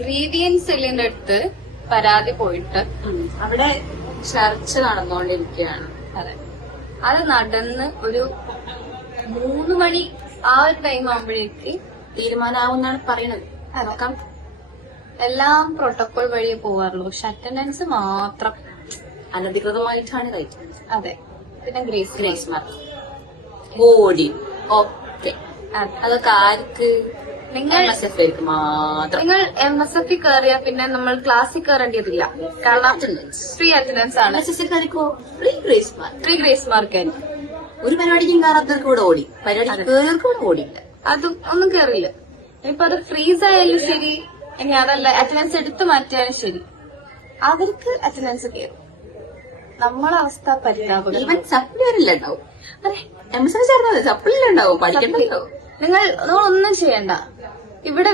ഗ്രീവിയൻ സെല്ലിന്റെ അടുത്ത് പരാതി പോയിട്ട് അവിടെ ചർച്ച നടന്നുകൊണ്ടിരിക്കുകയാണ്. അതെ, അത് നടന്ന് ഒരു 3 മണി ആ ഒരു ടൈം ആകുമ്പോഴേക്ക് തീരുമാനമാവുന്നാണ് പറയുന്നത്. നോക്കാം, എല്ലാം പ്രോട്ടോകോൾ വഴിയേ പോവാറുള്ളൂ. പക്ഷെ അറ്റൻഡൻസ് മാത്രം അനധികൃതമായിട്ടാണ് കഴിക്കുന്നത്. അതെ. പിന്നെ ഗ്രേസ് മാർക്ക് ബോഡി ഓക്കെ. അതൊക്കെ ആർക്ക്? നിങ്ങൾ മാത്രം. നിങ്ങൾ MSF കയറിയാ പിന്നെ നമ്മൾ ക്ലാസ്സിൽ കയറേണ്ടതില്ല. കാരണം ഫ്രീ അറ്റൻഡൻസ് ആണ്. ഫ്രീ ഗ്രേസ് മാർക്ക് ആയിരിക്കും. ഒരു പരിപാടിക്കും കയറാത്തവർക്ക് ഇവിടെ ഓടി, പരിപാടിക്ക് കയറിയവർക്ക് ഇവിടെ ഓടിയില്ല. അതും ഒന്നും കയറില്ല. ഇപ്പൊ അത് ഫ്രീസ് ആയാലും ശരി, ഇനി അതല്ല അറ്റൻഡൻസ് എടുത്തു മാറ്റിയാലും ശരി, അവർക്ക് അറ്റൻഡൻസ് കയറും. നമ്മളെ അവസ്ഥ പരിതാപകരം. ഈവൻ സപ്ലി വരില്ല ഉണ്ടാവും. അതെ, MSF ചേർന്നത് സപ്ലിയിലുണ്ടാവും, പഠിക്കണ്ടല്ലോ. നിങ്ങൾ ഒന്നും ചെയ്യണ്ട. ഇവിടെ